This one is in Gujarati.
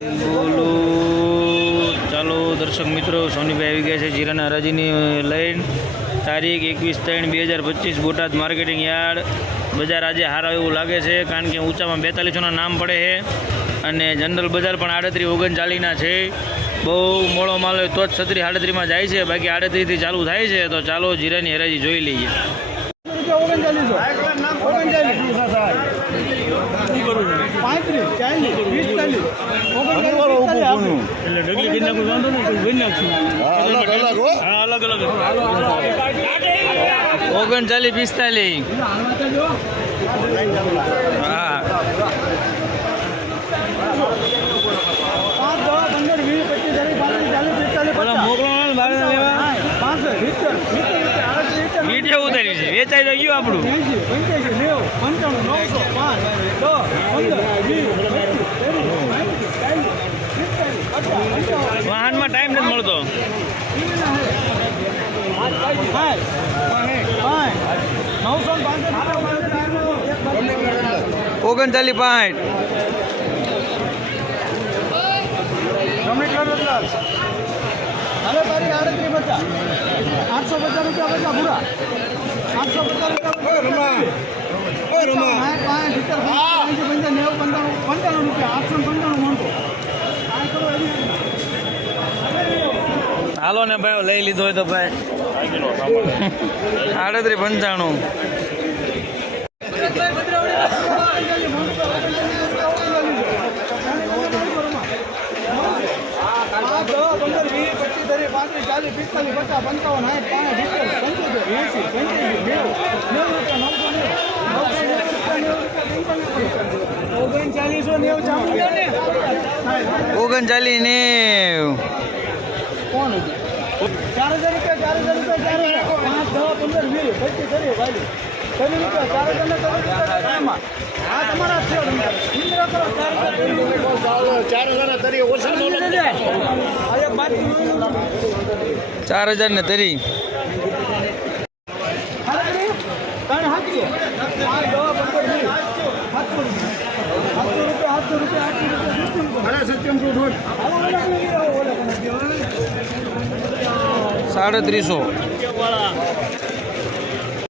બોલો. ચાલો દર્શક મિત્રો, સોનીભાઈ આવી ગયા છે જીરાના હરાજીની લઈને. તારીખ એકવીસ ત્રણ બે હજાર પચીસ, બોટાદ માર્કેટિંગ યાર્ડ. બજાર આજે સારા એવું લાગે છે, કારણ કે ઊંચામાં બેતાલીસોના નામ પડે છે. અને જનરલ બજાર પણ આડત્રીસ ઓગણચાલીસના છે. બહુ મોડો માલ હોય તો જ છત્રીસ આડત્રીસમાં જાય છે, બાકી આડત્રીસથી ચાલુ થાય છે. તો ચાલો જીરાની હરાજી જોઈ લઈએ. પાંત્રીસ બની અલગ અલગ હો. અલગ અલગ. ઓગણચાલીસ પિસ્તાલીસ. હા. મીડિયા ઉતાર્યું છે. વેચાઈ તો ગયું આપણું. પંચાણું નવસો પાંચ દસ પંદર વીસ પાંચ પાંચ નવસો પાંચ ઓગણચાલીસ પાંઠ તમે કરો એટલે હવે તારી આડત્રીસ પચાસ આઠસો પચાસ રૂપિયા પચાસ પૂરા આઠસો પચાસ રૂપિયા પાંચ પાંચ સિત્તેર એંશી પંચાવન નેવું પંચાણું પંચાણું રૂપિયા આઠસો ને પંચાણું મળતો આ કરો એવી હાલો ને ભાઈ લઈ લીધો હોય તો ભાઈ. આડત્રી પંચાણું. ઓગણચાલીસો ને કોણ ચાર હજાર રૂપિયા ચાર હજાર રૂપિયા ચાર હજાર પાંચ દસ પંદર વીસ પચીસ ત્રીસ ભાઈ ત્રીસ રૂપિયા ચાર હજાર ને ત્રીસ રૂપિયા આ તમારા છે ઇન્દ્ર કરો ચાર હજાર ત્રીસ ચાર હજાર તરી ઓછા ચાર હજાર ને તરી. ત્રણ હાથરી પાંચ દસ પંદર વીસ. સાતસો રૂપિયા સાતસો રૂપિયા સાડત્રીસો.